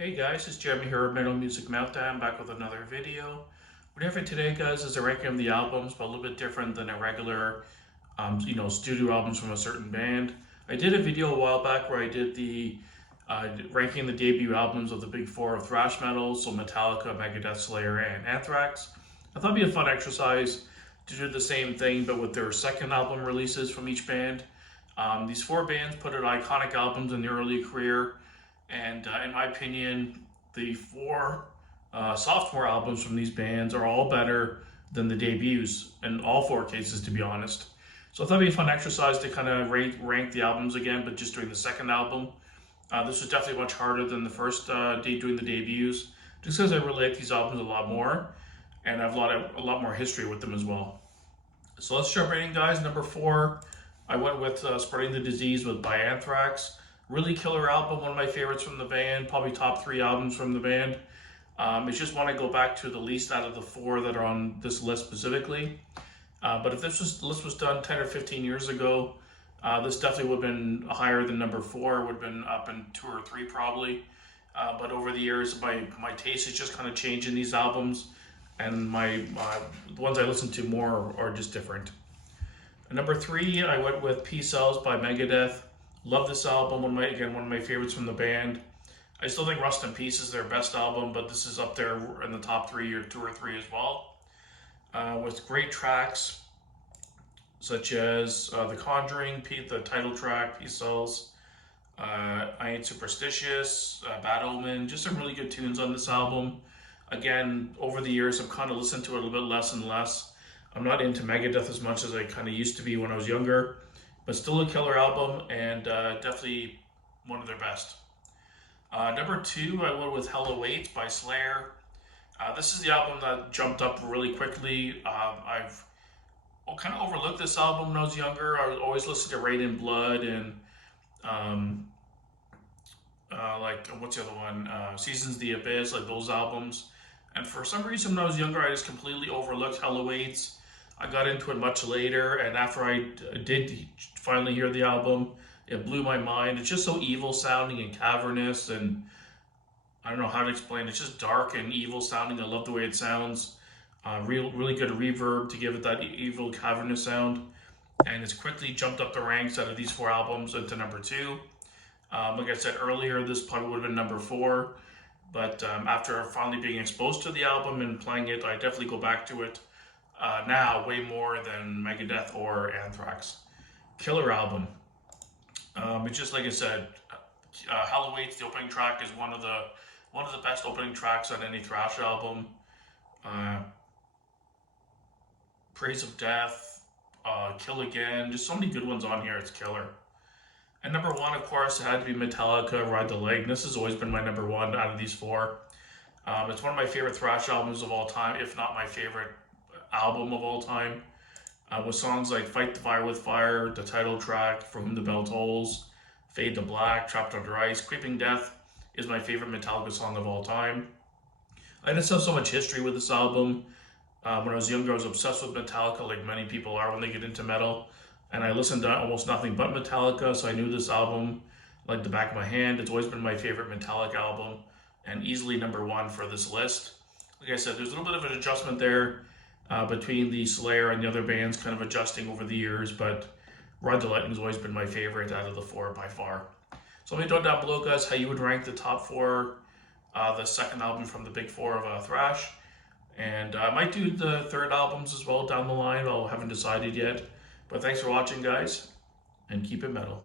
Hey guys, it's Jeremy here at Metal Music Meltdown, back with another video. What I have for today, guys, is a ranking of the albums, but a little bit different than a regular, studio albums from a certain band. I did a video a while back where I did the ranking the debut albums of the big four of thrash metal, so Metallica, Megadeth, Slayer, and Anthrax. I thought it'd be a fun exercise to do the same thing, but with their second album releases from each band. These four bands put out iconic albums in their early career. And in my opinion, the four sophomore albums from these bands are all better than the debuts in all four cases, to be honest. So I thought it'd be a fun exercise to kind of rank the albums again, but just doing the second album. This was definitely much harder than the first doing the debuts, just because I really like these albums a lot more, and I have a lot more history with them as well. So let's jump right in, guys. Number 4, I went with Spreading the Disease by Anthrax. Really killer album, one of my favorites from the band, probably top 3 albums from the band. It's just one I go back to the least out of the 4 that are on this list specifically. But if list was done 10 or 15 years ago, this definitely would have been higher than number 4, would have been up in 2 or 3 probably. But over the years, my taste has just kind of changed in these albums, and the ones I listen to more are just different. And number 3, I went with Peace Sells by Megadeth. Love this album, one of my favorites from the band. I still think Rust in Peace is their best album, but this is up there in the top 3 or 2 or 3 as well. With great tracks such as The Conjuring, the title track, Peace Sells, I Ain't Superstitious, Bad Omen, just some really good tunes on this album. Again, over the years, I've kind of listened to it a little bit less and less. I'm not into Megadeth as much as I kind of used to be when I was younger. But still a killer album, and definitely one of their best. Number 2, I went with Hell Awaits by Slayer. This is the album that jumped up really quickly. I've kind of overlooked this album when I was younger. I always listened to Rain in Blood and what's the other one? Seasons of the Abyss, like those albums. And for some reason when I was younger, I just completely overlooked Hell Awaits. I got into it much later, and after I did finally hear the album, it blew my mind. It's just so evil sounding and cavernous, and I don't know how to explain it. It's just dark and evil sounding. I love the way it sounds. Really good reverb to give it that evil cavernous sound, and it's quickly jumped up the ranks out of these 4 albums into number 2. Like I said earlier, this probably would have been number 4, but after finally being exposed to the album and playing it, I definitely go back to it. Now way more than Megadeth or Anthrax. Killer album. It's just like I said, Hell Awaits, the opening track, is one of the best opening tracks on any thrash album. Praise of Death, Kill Again, just so many good ones on here. It's killer. And number 1, of course, it had to be Metallica, Ride the Lightning. This has always been my number 1 out of these 4. It's one of my favorite thrash albums of all time, if not my favorite album of all time, with songs like Fight the Fire with Fire, the title track, For Whom the Bell Tolls, Fade to Black, Trapped Under Ice. Creeping Death is my favorite Metallica song of all time. I just have so much history with this album. When I was younger, I was obsessed with Metallica, like many people are when they get into metal, and I listened to almost nothing but Metallica, so I knew this album like the back of my hand. It's always been my favorite Metallica album, and easily number 1 for this list. Like I said, there's a little bit of an adjustment there between the Slayer and the other bands, kind of adjusting over the years, but Ride the Lightning has always been my favorite out of the 4 by far. So let me know down below, guys, how you would rank the top 4, the second album from the big 4 of thrash. And I might do the third albums as well down the line. I haven't decided yet. But thanks for watching, guys, and keep it metal.